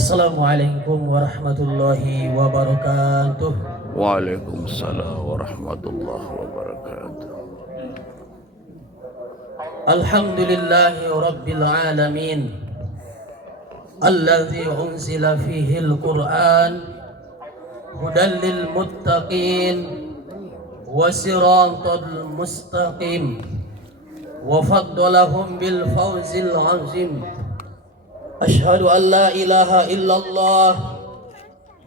Assalamualaikum warahmatullahi wabarakatuh. Waalaikumsalam warahmatullahi wabarakatuh. Alhamdulillahi rabbil alamin, alladzi unzila fihi al-Qur'an hudan lil muttaqin wa siratal mustaqim wa faddalahum bil fawzil azim. Ashhadu an la ilaha illallah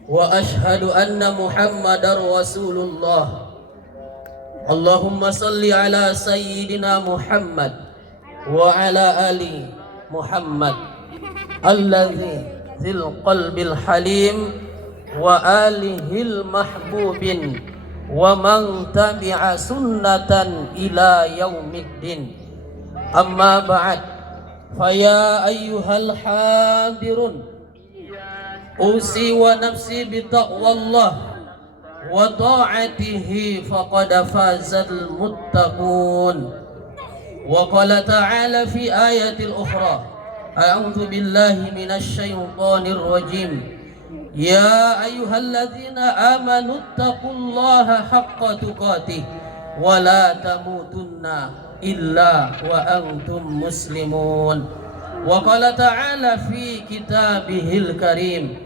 wa ashhadu anna Muhammadar Rasulullah. Allahumma salli ala sayyidina Muhammad wa ala ali Muhammad alladzi dzil qalbil halim wa alihil mahbubin wa man tabi'a sunnatan ila yaumiddin. Amma ba'd. Faya ayyuhal hadirun, usi wa nafsi bitaqwallah wa ta'atihi faqad fazal muttaqun. Wa qala ta'ala fi ayatil ukhra, a'udzu billahi minasy syaithanir rajim. Ya ayyuhalladzina amanu taqullaha haqqa tuqatih wa la tamutunna illa wa antum muslimun. Wa qala ta'ala fi kitabihil karim,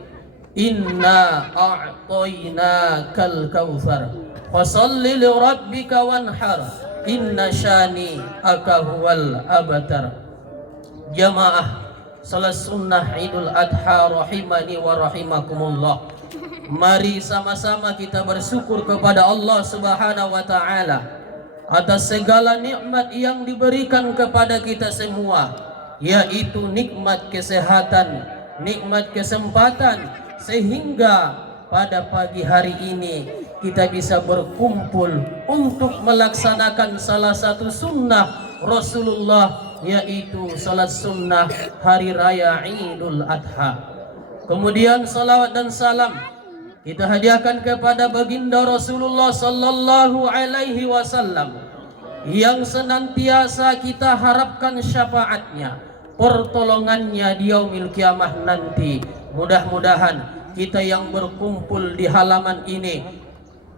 inna a'tainakal kautsar fasalli li rabbika wanhar inna syani aka huwal abtar. Jamaah salat sunnah Idul Adha rahimani wa rahimakumullah. Mari sama-sama kita bersyukur kepada Allah Subhanahu wa taala atas segala nikmat yang diberikan kepada kita semua, yaitu nikmat kesehatan, nikmat kesempatan, sehingga pada pagi hari ini kita bisa berkumpul untuk melaksanakan salah satu sunnah Rasulullah, yaitu salat sunnah hari raya Idul Adha. Kemudian salawat dan salam kita hadiahkan kepada baginda Rasulullah sallallahu alaihi wasallam yang senantiasa kita harapkan syafaatnya, pertolongannya di yaumil kiamah nanti. Mudah-mudahan kita yang berkumpul di halaman ini,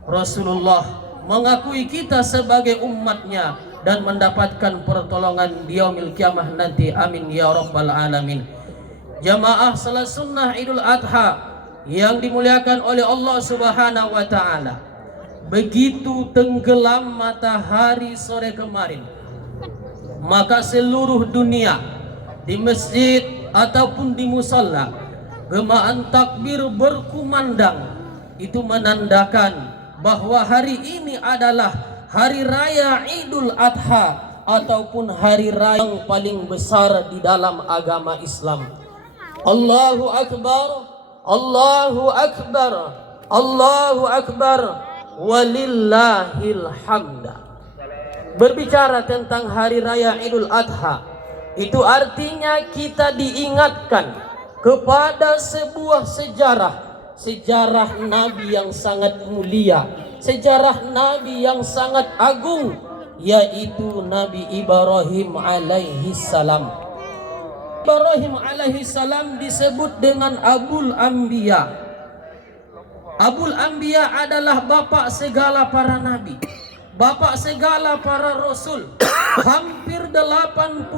Rasulullah mengakui kita sebagai umatnya dan mendapatkan pertolongan di yaumil kiamah nanti. Amin ya rabbal alamin. Jamaah salat sunnah Idul Adha yang dimuliakan oleh Allah Subhanahu wa taala, begitu tenggelam matahari sore kemarin, maka seluruh dunia di masjid ataupun di musalla gemaan takbir berkumandang. Itu menandakan bahwa hari ini adalah hari raya Idul Adha ataupun hari raya yang paling besar di dalam agama Islam. Allahu Akbar, Allahu Akbar, Allahu Akbar, walillahil hamda. Berbicara tentang hari raya Idul Adha, itu artinya kita diingatkan kepada sebuah sejarah Nabi yang sangat mulia, sejarah Nabi yang sangat agung, yaitu Nabi Ibrahim alaihi salam. Ibrahim alaihi salam disebut dengan Abul Anbiya. Abul Anbiya adalah bapak segala para nabi, bapak segala para rasul. Hampir 80%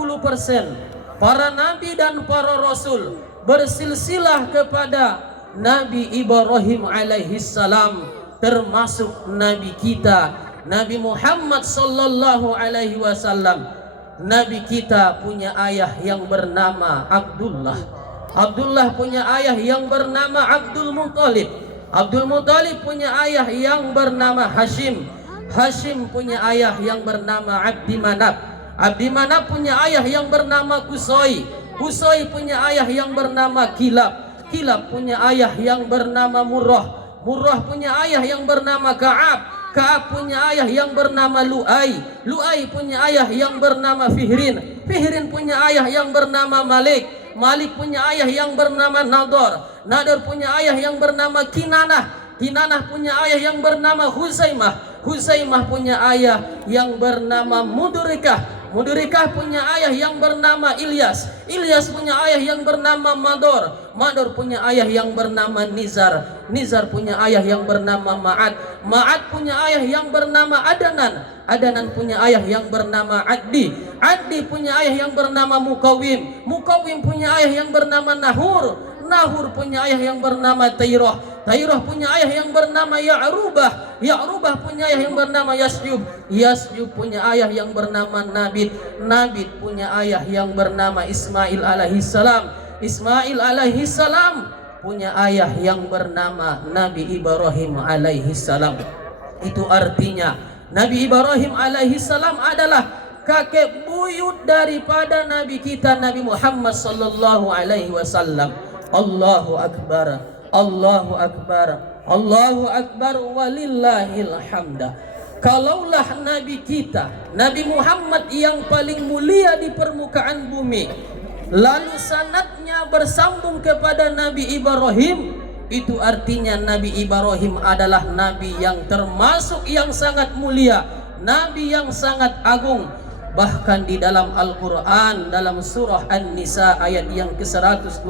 para nabi dan para rasul bersilsilah kepada Nabi Ibrahim alaihi salam, termasuk nabi kita Nabi Muhammad sallallahu alaihi wasallam. Nabi kita punya ayah yang bernama Abdullah. Abdullah punya ayah yang bernama Abdul Muttalib. Abdul Muttalib punya ayah yang bernama Hashim. Hashim punya ayah yang bernama Abdi Manaf. Abdi Manaf punya ayah yang bernama Qusay. Qusay punya ayah yang bernama Kilab. Kilab punya ayah yang bernama Murrah. Murrah punya ayah yang bernama Ka'ab. Ka'ab punya ayah yang bernama Lu'ay. Lu'ay punya ayah yang bernama Fihrin. Fihrin punya ayah yang bernama Malik. Malik punya ayah yang bernama Nador. Nador punya ayah yang bernama Kinanah. Kinanah punya ayah yang bernama Huzaimah. Huzaimah punya ayah yang bernama Mudrikah. Mudrikah punya ayah yang bernama Ilyas. Ilyas punya ayah yang bernama Mador. Mador punya ayah yang bernama Nizar. Nizar punya ayah yang bernama Ma'ad. Ma'ad punya ayah yang bernama Adanan. Adanan punya ayah yang bernama Addi. Addi punya ayah yang bernama Mukawim. Mukawim punya ayah yang bernama Nahur. Nahur punya ayah yang bernama Tairah. Tairah punya ayah yang bernama Ya'rubah. Ya'rubah punya ayah yang bernama Yasyub. Yasyub punya ayah yang bernama Nabit. Nabit punya ayah yang bernama Ismail alaihissalam. Ismail alaihissalam punya ayah yang bernama Nabi Ibrahim alaihissalam. Itu artinya Nabi Ibrahim alaihissalam adalah kakek buyut daripada Nabi kita Nabi Muhammad sallallahu alaihi wasallam. Allahu akbar, Allahu akbar, Allahu akbar, walillahil hamda. Kalaulah Nabi kita Nabi Muhammad yang paling mulia di permukaan bumi, lalu sanadnya bersambung kepada Nabi Ibrahim, itu artinya Nabi Ibrahim adalah Nabi yang termasuk yang sangat mulia, Nabi yang sangat agung. Bahkan di dalam Al-Quran, dalam surah An-Nisa ayat yang ke-125,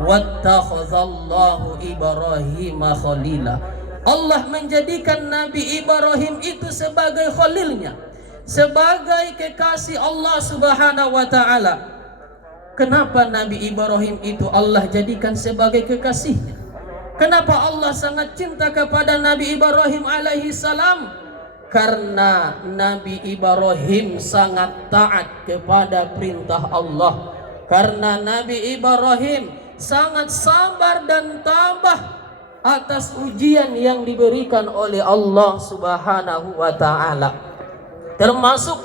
wattakhadhallahu Ibrahima khalila. Allah menjadikan Nabi Ibrahim itu sebagai khalilnya, sebagai kekasih Allah subhanahu wa ta'ala. Kenapa Nabi Ibrahim itu Allah jadikan sebagai kekasihnya? Kenapa Allah sangat cinta kepada Nabi Ibrahim alaihi salam? Karena Nabi Ibrahim sangat taat kepada perintah Allah. Karena Nabi Ibrahim sangat sabar dan tabah atas ujian yang diberikan oleh Allah subhanahu wa ta'ala. Termasuk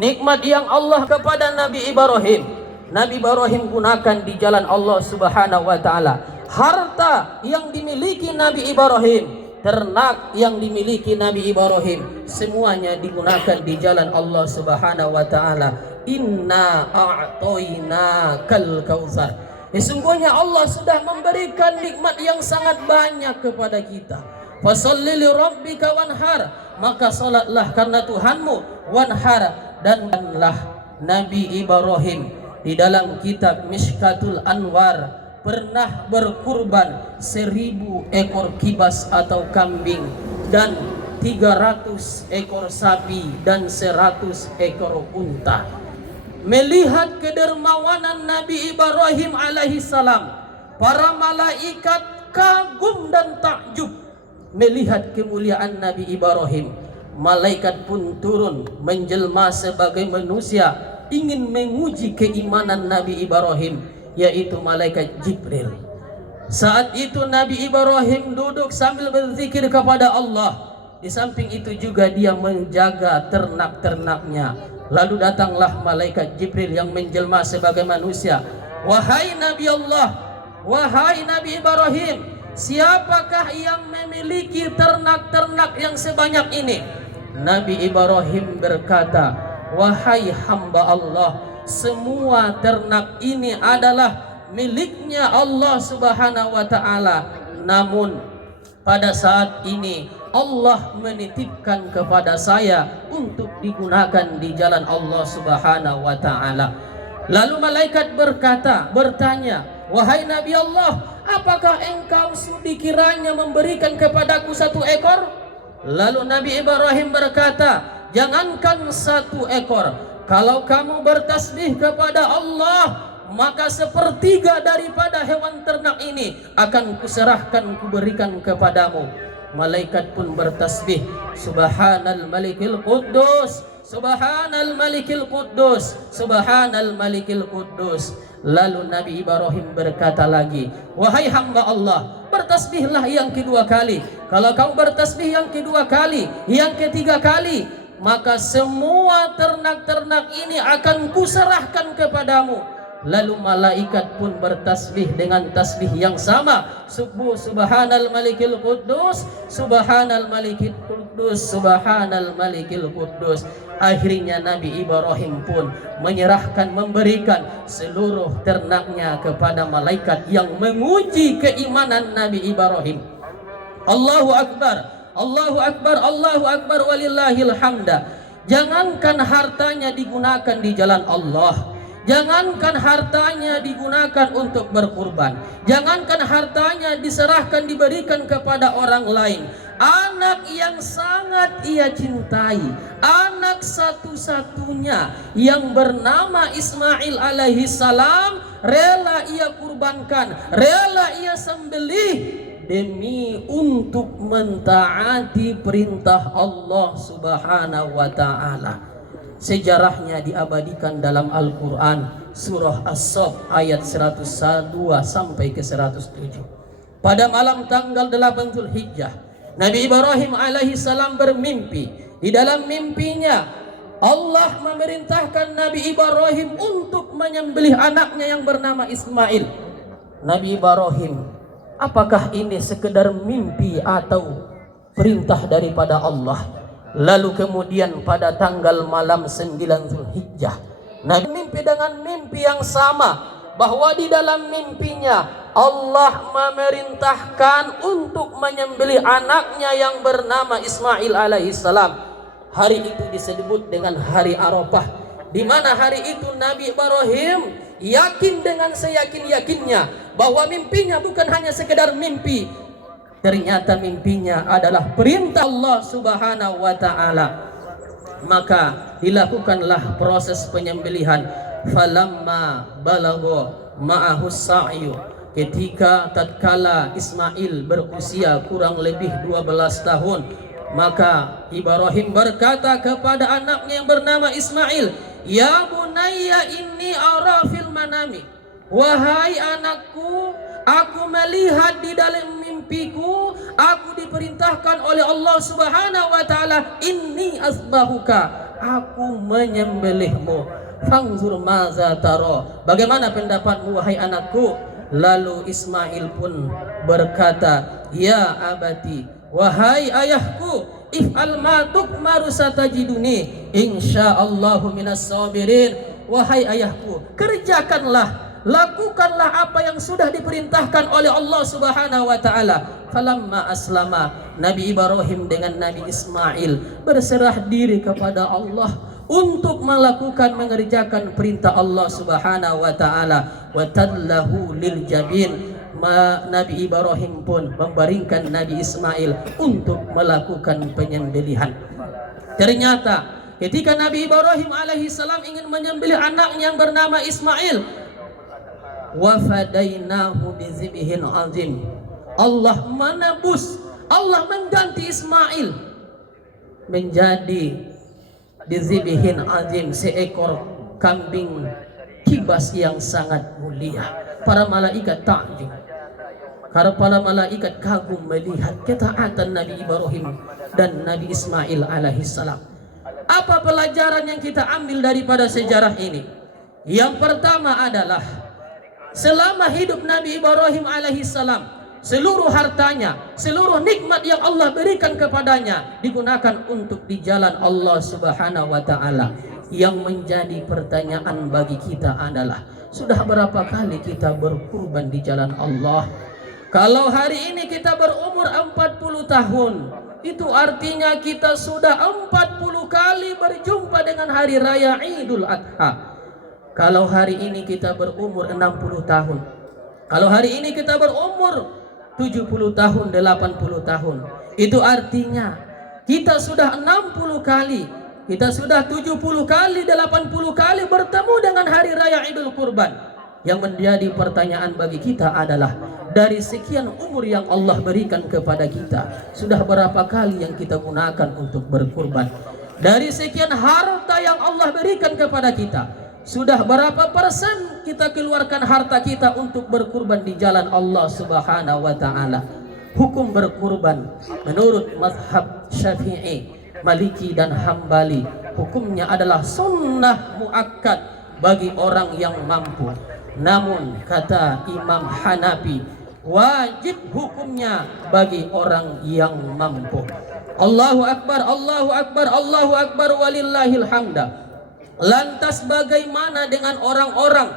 nikmat yang Allah kepada Nabi Ibrahim. Nabi Ibrahim gunakan di jalan Allah subhanahu wa ta'ala. Harta yang dimiliki Nabi Ibrahim, ternak yang dimiliki Nabi Ibrahim, semuanya digunakan di jalan Allah subhanahu wa ta'ala. Inna a'toinakal kautsar. Sesungguhnya Allah sudah memberikan nikmat yang sangat banyak kepada kita. Fasholli li rabbika wanhar, maka salatlah karena Tuhanmu, wanhar, danlah. Nabi Ibrahim di dalam kitab Mishkatul Anwar pernah berkurban 1000 ekor kibas atau kambing dan 300 ekor sapi dan 100 ekor unta. Melihat kedermawanan Nabi Ibrahim alaihissalam, para malaikat kagum dan takjub melihat kemuliaan Nabi Ibrahim. Malaikat pun turun menjelma sebagai manusia, ingin menguji keimanan Nabi Ibrahim, yaitu malaikat Jibril. Saat itu Nabi Ibrahim duduk sambil berzikir kepada Allah. Di samping itu juga dia menjaga ternak-ternaknya. Lalu datanglah malaikat Jibril yang menjelma sebagai manusia. Wahai Nabi Allah, wahai Nabi Ibrahim, siapakah yang memiliki ternak-ternak yang sebanyak ini? Nabi Ibrahim berkata, wahai hamba Allah, semua ternak ini adalah miliknya Allah subhanahu wa ta'ala. Namun pada saat ini Allah menitipkan kepada saya untuk digunakan di jalan Allah subhanahu wa ta'ala. Lalu malaikat bertanya, wahai Nabi Allah, apakah engkau sudi kiranya memberikan kepadaku 1 ekor? Lalu Nabi Ibrahim berkata, jangankan 1 ekor, kalau kamu bertasbih kepada Allah, maka 1/3 daripada hewan ternak ini akan kuserahkan, kuberikan kepadamu. Malaikat pun bertasbih, subhanal malikil quddus, subhanal malikil quddus, subhanal malikil quddus. Lalu Nabi Ibrahim berkata lagi, wahai hamba Allah, bertasbihlah yang kedua kali. Kalau kamu bertasbih yang kedua kali, yang ketiga kali, maka semua ternak-ternak ini akan kuserahkan kepadamu. Lalu malaikat pun bertasbih dengan tasbih yang sama, subhanal malikil quddus, subhanal malikil quddus, subhanal malikil quddus. Akhirnya Nabi Ibrahim pun menyerahkan, memberikan seluruh ternaknya kepada malaikat yang menguji keimanan Nabi Ibrahim. Allahu akbar, Allahu akbar, Allahu akbar, walillahil hamda. Jangankan hartanya digunakan di jalan Allah, Jangankan hartanya digunakan untuk berkurban, jangankan hartanya diserahkan diberikan kepada orang lain, anak yang sangat ia cintai, anak satu-satunya yang bernama Ismail alaihi salam, rela ia kurbankan, rela ia sembelih demi untuk mentaati perintah Allah Subhanahu wa taala. Sejarahnya diabadikan dalam Al-Quran surah As-Saff ayat 102 sampai ke 107. Pada malam tanggal 8 Zulhijjah, Nabi Ibrahim alaihi salam bermimpi. Di dalam mimpinya Allah memerintahkan Nabi Ibrahim untuk menyembelih anaknya yang bernama Ismail. Nabi Ibrahim, apakah ini sekedar mimpi atau perintah daripada Allah? Lalu kemudian pada tanggal malam 9 Zulhijjah, Nabi mimpi dengan mimpi yang sama, bahwa di dalam mimpinya Allah memerintahkan untuk menyembelih anaknya yang bernama Ismail alaihissalam. Hari itu disebut dengan hari Arafah, di mana hari itu Nabi Ibrahim yakin dengan seyakin-yakinnya bahwa mimpinya bukan hanya sekedar mimpi, ternyata mimpinya adalah perintah Allah Subhanahu wa taala. Maka dilakukanlah proses penyembelihan. Falamma balagha ma'ahu sa'yu, ketika tatkala Ismail berusia kurang lebih 12 tahun, maka Ibrahim berkata kepada anaknya yang bernama Ismail, "Ya bunayya inni ara fil manami." Wahai anakku, aku melihat di dalam mimpiku, aku diperintahkan oleh Allah Subhanahu wa taala, inni asbahuka, aku menyembelihmu. Fangzur maza taro, bagaimana pendapatmu wahai anakku? Lalu Ismail pun berkata, ya abati, wahai ayahku, if'al ma tu'maru satajiduni insyaallahu minas sabirin. Wahai ayahku, kerjakanlah, lakukanlah apa yang sudah diperintahkan oleh Allah Subhanahu wa taala. Falamma aslama, Nabi Ibrahim dengan Nabi Ismail berserah diri kepada Allah untuk melakukan mengerjakan perintah Allah Subhanahu wa taala. Wa tallahu lil jabin, Nabi Ibrahim pun membaringkan Nabi Ismail untuk melakukan penyembelihan. Ternyata ketika Nabi Ibrahim alaihi salam ingin menyembelih anaknya yang bernama Ismail, wa fadainahu bizibhin azim, Allah menebus, Allah mengganti Ismail menjadi bizibhin azim, seekor kambing kibas yang sangat mulia. Para malaikat takjub, karena para malaikat kagum melihat ketaatan Nabi Ibrahim dan Nabi Ismail alaihi salam. Apa pelajaran yang kita ambil daripada sejarah ini? Yang pertama adalah selama hidup Nabi Ibrahim alaihi salam, seluruh hartanya, seluruh nikmat yang Allah berikan kepadanya digunakan untuk di jalan Allah Subhanahu wa taala. Yang menjadi pertanyaan bagi kita adalah, sudah berapa kali kita berkurban di jalan Allah? Kalau hari ini kita berumur 40 tahun, itu artinya kita sudah 40 kali berjumpa dengan hari raya Idul Adha. Kalau hari ini kita berumur 60 tahun, kalau hari ini kita berumur 70 tahun, 80 tahun, itu artinya kita sudah 60 kali, kita sudah 70 kali, 80 kali bertemu dengan hari raya Idul Kurban. Yang menjadi pertanyaan bagi kita adalah, dari sekian umur yang Allah berikan kepada kita, sudah berapa kali yang kita gunakan untuk berkurban? Dari sekian harta yang Allah berikan kepada kita, sudah berapa persen kita keluarkan harta kita untuk berkurban di jalan Allah Subhanahu wa taala? Hukum berkurban menurut mazhab Syafi'i, Maliki dan Hambali, hukumnya adalah sunnah muakkad bagi orang yang mampu. Namun kata Imam Hanafi, wajib hukumnya bagi orang yang mampu. Allahu Akbar, Allahu Akbar, Allahu Akbar, walillahil hamda. Lantas bagaimana dengan orang-orang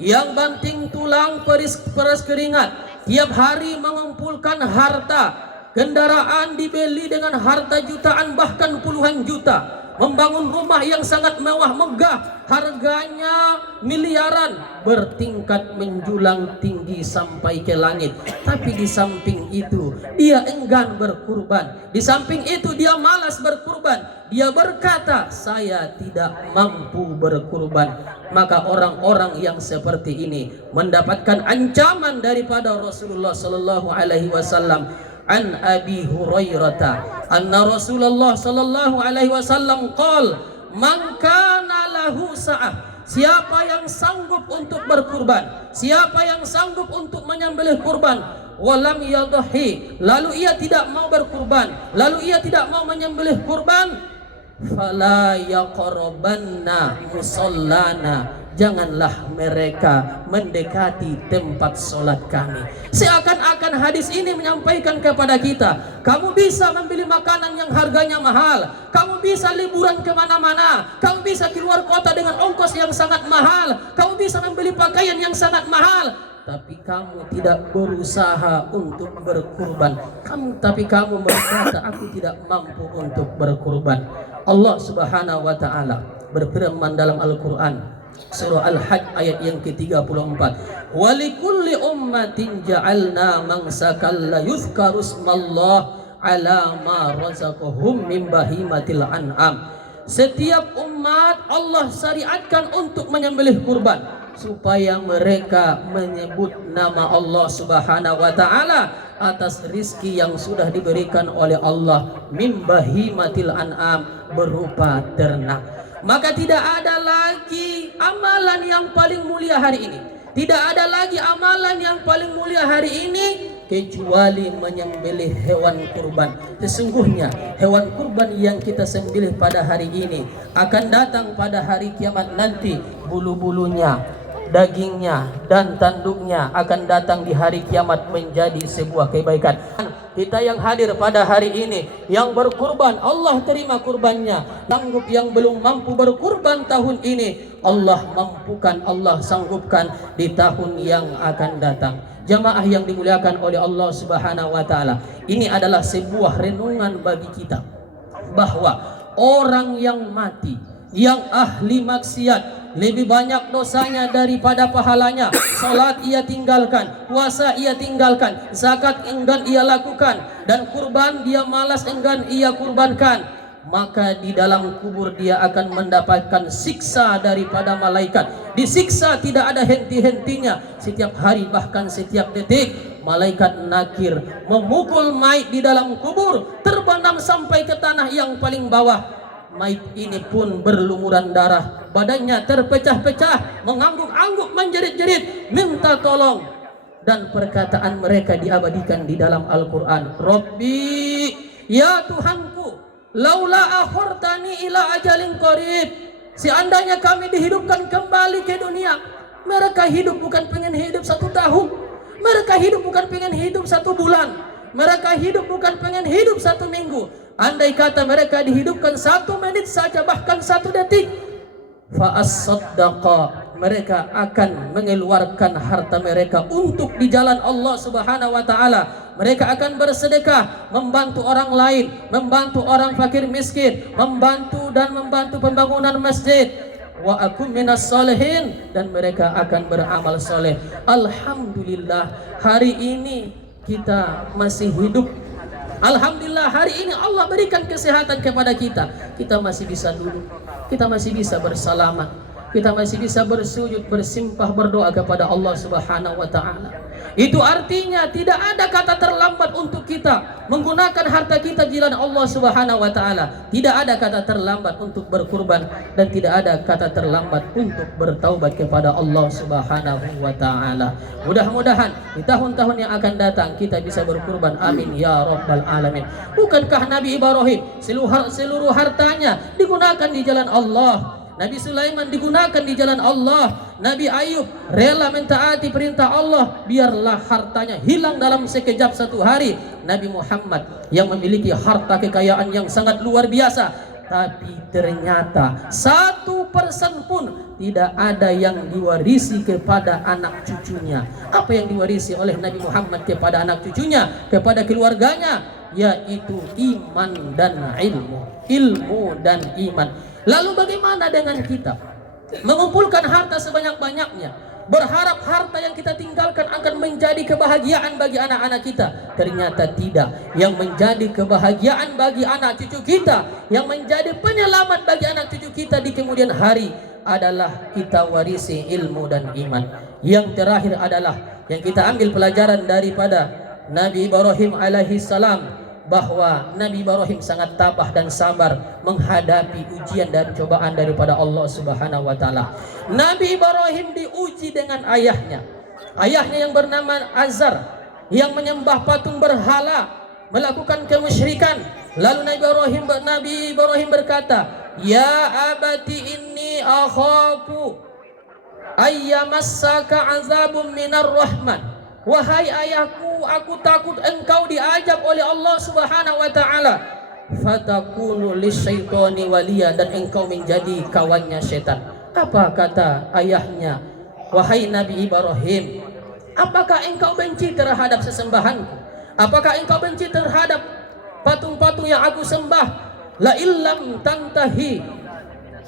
yang banting tulang peras keringat, tiap hari mengumpulkan harta, kendaraan dibeli dengan harta jutaan bahkan puluhan juta, membangun rumah yang sangat mewah megah, harganya miliaran, bertingkat menjulang tinggi sampai ke langit. Tapi di samping itu dia enggan berkurban, di samping itu dia malas berkurban. Dia berkata, saya tidak mampu berkurban. Maka orang-orang yang seperti ini mendapatkan ancaman daripada Rasulullah sallallahu alaihi wasallam. An Abi Hurairah anna Rasulullah sallallahu alaihi wasallam qala, man kana lahu sa'ah, siapa yang sanggup untuk berkurban, siapa yang sanggup untuk menyembelih kurban, walam yadhi, lalu ia tidak mau berkurban, lalu ia tidak mau menyembelih kurban, fala yaqrabanna musallana, janganlah mereka mendekati tempat sholat kami. Seakan-akan hadis ini menyampaikan kepada kita, kamu bisa membeli makanan yang harganya mahal, kamu bisa liburan kemana-mana, kamu bisa keluar kota dengan ongkos yang sangat mahal, kamu bisa membeli pakaian yang sangat mahal, tapi kamu tidak berusaha untuk berkurban. Tapi kamu berkata, aku tidak mampu untuk berkurban. Allah Subhanahu wa taala berfirman dalam Al-Qur'an, surah Al-Hajj ayat yang ke-34, wa likulli ummatin ja'alna mansakan la yuzkaru ismallah ala ma razaqahum min bahimatil an'am. Setiap umat Allah syariatkan untuk menyembelih kurban supaya mereka menyebut nama Allah Subhanahu wa taala atas rizki yang sudah diberikan oleh Allah min bahimatil an'am, berupa ternak. Maka tidak ada lagi amalan yang paling mulia hari ini, tidak ada lagi amalan yang paling mulia hari ini kecuali menyembelih hewan kurban. Sesungguhnya hewan kurban yang kita sembelih pada hari ini akan datang pada hari kiamat nanti, bulu-bulunya, dagingnya dan tanduknya akan datang di hari kiamat menjadi sebuah kebaikan. Kita yang hadir pada hari ini, yang berkurban, Allah terima kurbannya. Sanggup yang belum mampu berkurban tahun ini, Allah mampukan, Allah sanggupkan di tahun yang akan datang. Jamaah yang dimuliakan oleh Allah Subhanahu wa taala, ini adalah sebuah renungan bagi kita bahwa orang yang mati, yang ahli maksiat, lebih banyak dosanya daripada pahalanya. Salat ia tinggalkan, puasa ia tinggalkan, zakat enggan ia lakukan, dan kurban dia malas enggan ia kurbankan. Maka di dalam kubur dia akan mendapatkan siksa daripada malaikat. Disiksa tidak ada henti-hentinya, setiap hari bahkan setiap detik. Malaikat nakir memukul mayit di dalam kubur, terbenam sampai ke tanah yang paling bawah. Mayit ini pun berlumuran darah, badannya terpecah-pecah, mengangguk-angguk, menjerit-jerit, minta tolong. Dan perkataan mereka diabadikan di dalam Al-Quran, Rabbi, ya Tuhanku, laula akhirtani ila ajalin qarib, seandainya kami dihidupkan kembali ke dunia. Mereka hidup bukan pengen hidup 1 tahun, mereka hidup bukan pengen hidup 1 bulan, mereka hidup bukan pengen hidup 1 minggu. Andai kata mereka dihidupkan 1 menit saja, bahkan 1 detik, fa'as-saddaqa, mereka akan mengeluarkan harta mereka untuk di jalan Allah Subhanahu wa taala. Mereka akan bersedekah, membantu orang lain, membantu orang fakir miskin, membantu pembangunan masjid. Wa akum minas salihin, dan mereka akan beramal soleh. Alhamdulillah, hari ini kita masih hidup. Alhamdulillah, hari ini Allah berikan kesehatan kepada kita. Kita masih bisa duduk, kita masih bisa bersalamat, kita masih bisa bersujud, bersimpah, berdoa kepada Allah Subhanahu wa taala. Itu artinya tidak ada kata terlambat untuk kita menggunakan harta kita di jalan Allah Subhanahu wa taala. Tidak ada kata terlambat untuk berkurban, dan tidak ada kata terlambat untuk bertaubat kepada Allah Subhanahu wa taala. Mudah-mudahan di tahun-tahun yang akan datang kita bisa berkurban. Amin ya rabbal alamin. Bukankah Nabi Ibrahim seluruh hartanya digunakan di jalan Allah? Nabi Sulaiman digunakan di jalan Allah. Nabi Ayub rela mentaati perintah Allah, biarlah hartanya hilang dalam sekejap 1 hari. Nabi Muhammad yang memiliki harta kekayaan yang sangat luar biasa, tapi ternyata 1% pun tidak ada yang diwarisi kepada anak cucunya. Apa yang diwarisi oleh Nabi Muhammad kepada anak cucunya, kepada keluarganya? yaitu iman dan ilmu dan iman. Lalu bagaimana dengan kita mengumpulkan harta sebanyak-banyaknya, berharap harta yang kita tinggalkan akan menjadi kebahagiaan bagi anak-anak kita? Ternyata tidak. Yang menjadi kebahagiaan bagi anak cucu kita, yang menjadi penyelamat bagi anak cucu kita di kemudian hari adalah kita warisi ilmu dan iman. Yang terakhir adalah yang kita ambil pelajaran daripada Nabi Ibrahim alaihi salam, bahwa Nabi Ibrahim sangat tabah dan sabar menghadapi ujian dan cobaan daripada Allah Subhanahu wa taala. Nabi Ibrahim diuji dengan ayahnya yang bernama Azar, yang menyembah patung berhala, melakukan kemusyrikan. Lalu Nabi Ibrahim berkata, "Ya abati inni akhafu ayyamassaka azabun minar rahman." Wahai ayahku, aku takut engkau diajab oleh Allah Subhanahu wa taala, fatakunu lisyaitani waliya, dan engkau menjadi kawannya setan. Apa kata ayahnya? Wahai Nabi Ibrahim, apakah engkau benci terhadap sesembahanku? Apakah engkau benci terhadap patung-patung yang aku sembah? La illam tantahi,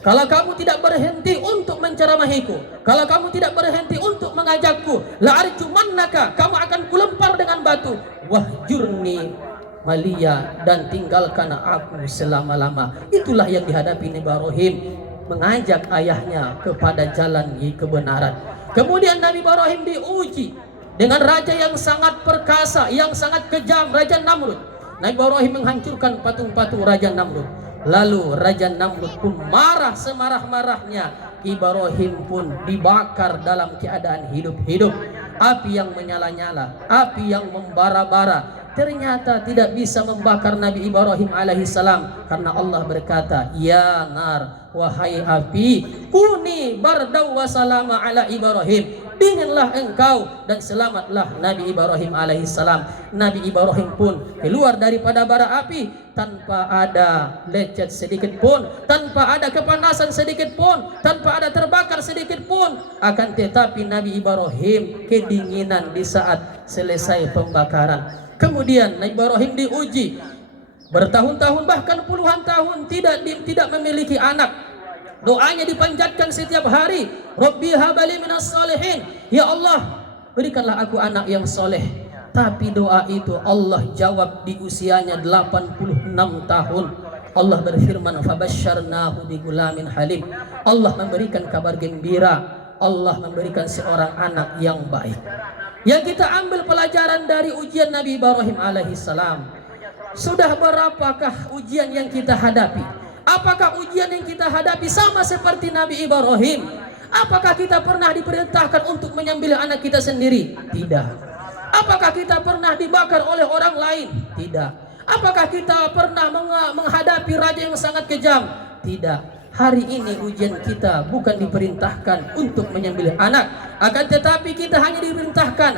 kalau kamu tidak berhenti untuk menceramahiku, kalau kamu tidak berhenti untuk mengajakku, la arjumannaka, kamu akan kulempar dengan batu. Wahjurni maliya, dan tinggalkan aku selama-lama. Itulah yang dihadapi Nabi Ibrahim, mengajak ayahnya kepada jalan kebenaran. Kemudian Nabi Ibrahim diuji dengan raja yang sangat perkasa, yang sangat kejam, Raja Namrud. Nabi Ibrahim menghancurkan patung-patung Raja Namrud. Lalu Raja Namrud pun marah semarah-marahnya. Ibrahim pun dibakar dalam keadaan hidup-hidup. Api yang menyala-nyala, api yang membara-bara, ternyata tidak bisa membakar Nabi Ibrahim alaihissalam, karena Allah berkata, "Ya nar, wahai api, kuni bardau wa salama ala Ibrahim." Dinginlah engkau dan selamatlah Nabi Ibrahim alaihissalam. Nabi Ibrahim pun keluar daripada bara api tanpa ada lecet sedikit pun, tanpa ada kepanasan sedikit pun, tanpa ada terbakar sedikit pun. Akan tetapi Nabi Ibrahim kedinginan di saat selesai pembakaran. Kemudian Nabi Ibrahim diuji bertahun-tahun, bahkan puluhan tahun tidak memiliki anak. Doanya dipanjatkan setiap hari, Rabbi habali minas salihin, ya Allah berikanlah aku anak yang soleh. Tapi doa itu Allah jawab di usianya 86 tahun. Allah berfirman, fabasyarnahu bigulamin halim. Allah memberikan kabar gembira, Allah memberikan seorang anak yang baik. Yang kita ambil pelajaran dari ujian Nabi Ibrahim alaihissalam, sudah berapakah ujian yang kita hadapi? Apakah ujian yang kita hadapi sama seperti Nabi Ibrahim? Apakah kita pernah diperintahkan untuk menyembelih anak kita sendiri? Tidak. Apakah kita pernah dibakar oleh orang lain? Tidak. Apakah kita pernah menghadapi raja yang sangat kejam? Tidak. Hari ini ujian kita bukan diperintahkan untuk menyembelih anak, akan tetapi kita hanya diperintahkan,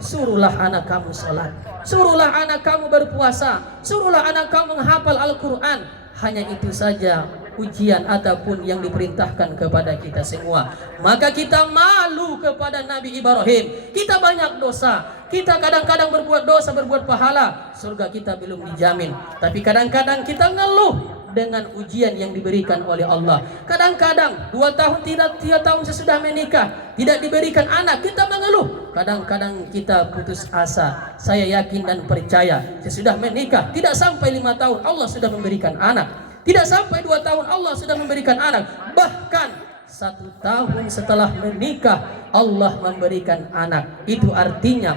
suruhlah anak kamu sholat, suruhlah anak kamu berpuasa, suruhlah anak kamu menghafal Al-Quran. Hanya itu saja ujian ataupun yang diperintahkan kepada kita semua. Maka kita malu kepada Nabi Ibrahim. Kita banyak dosa, kita kadang-kadang berbuat dosa, berbuat pahala, surga kita belum dijamin. Tapi kadang-kadang kita ngeluh dengan ujian yang diberikan oleh Allah. Kadang-kadang 2 tahun, 3 tahun sesudah menikah tidak diberikan anak, kita mengeluh. Kadang-kadang kita putus asa. Saya yakin dan percaya sesudah menikah tidak sampai 5 tahun Allah sudah memberikan anak, tidak sampai 2 tahun Allah sudah memberikan anak, bahkan 1 tahun setelah menikah Allah memberikan anak. Itu artinya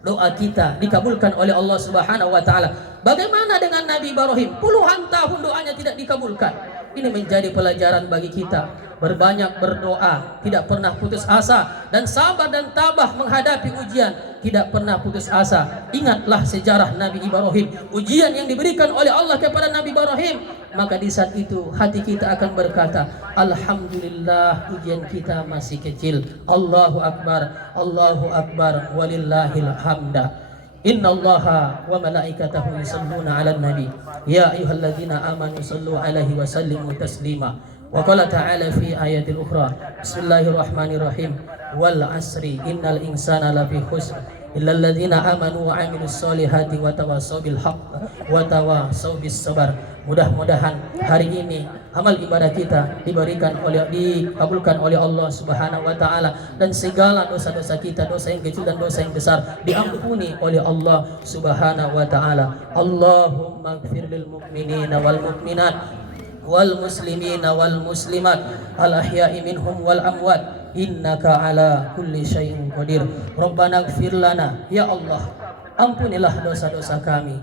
doa kita dikabulkan oleh Allah Subhanahu wa taala. Bagaimana dengan Nabi Ibrahim? Puluhan tahun doanya tidak dikabulkan. Ini menjadi pelajaran bagi kita. Berbanyak berdoa, tidak pernah putus asa, dan sabar dan tabah menghadapi ujian, tidak pernah putus asa. Ingatlah sejarah Nabi Ibrahim, ujian yang diberikan oleh Allah kepada Nabi Ibrahim. Maka di saat itu hati kita akan berkata, alhamdulillah ujian kita masih kecil. Allahu Akbar, walillahil hamda. Inna Allaha wa malaikatahu yusalluna 'alan nabi ya ayyuhalladzina amanu sallu 'alaihi wa sallimu taslima. Wa qala ta'ala fi ayatil ukhra, bismillahirrahmanirrahim, wal 'asri innal insana lafi khusr illal ladzina amanu wa 'amilus solihati wa tawassaw bil haqq wa tawassaw bis sabar. Mudah-mudahan hari ini amal ibadah kita dikabulkan oleh Allah Subhanahu wa taala, dan segala dosa-dosa kita, dosa yang kecil dan dosa yang besar, diampuni oleh Allah Subhanahu wa taala. Allahumma ighfir lil mu'minina wal mu'minat wal muslimina wal muslimat al ahya'i minhum wal amwat innaka ala kulli syai'in qadir. Rabbana ighfir lana, ya Allah, ampunilah dosa-dosa kami,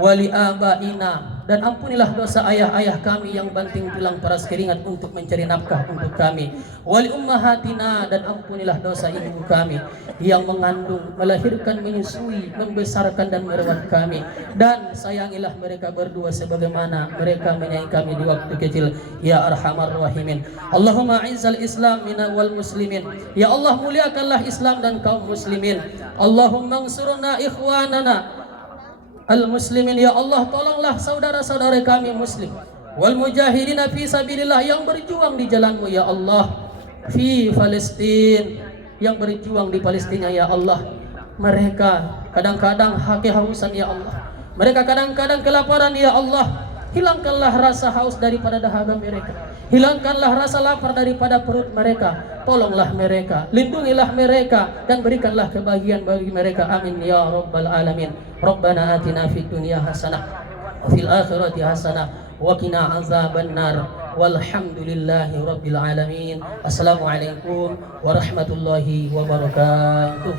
wali abaina, dan ampunilah dosa ayah-ayah kami yang banting tulang peras keringat untuk mencari nafkah untuk kami, wali ummahatina, dan ampunilah dosa ibu kami yang mengandung, melahirkan, menyusui, membesarkan dan merawat kami, dan sayangilah mereka berdua sebagaimana mereka menyayangi kami di waktu kecil, ya arhamar rahimin. Allahumma izzal islam wal muslimin, ya Allah muliakanlah Islam dan kaum muslimin. Allahumma ansurna ikhwanana al-muslimin, ya Allah tolonglah saudara-saudara kami muslim, wal mujahidina fi sabilillah, yang berjuang di jalanmu ya Allah, fi Palestin, yang berjuang di Palestina ya Allah. Mereka kadang-kadang kehausan ya Allah, mereka kadang-kadang kelaparan ya Allah. Hilangkanlah rasa haus daripada dahaga mereka, hilangkanlah rasa lapar daripada perut mereka. Tolonglah mereka, lindungilah mereka, dan berikanlah kebahagiaan bagi mereka. Amin ya rabbal alamin. Rabbana atina fid dunya hasanah wa fil akhirati hasanah wa qina azabannar. Walhamdulillahi rabbil alamin. Assalamualaikum warahmatullahi wabarakatuh.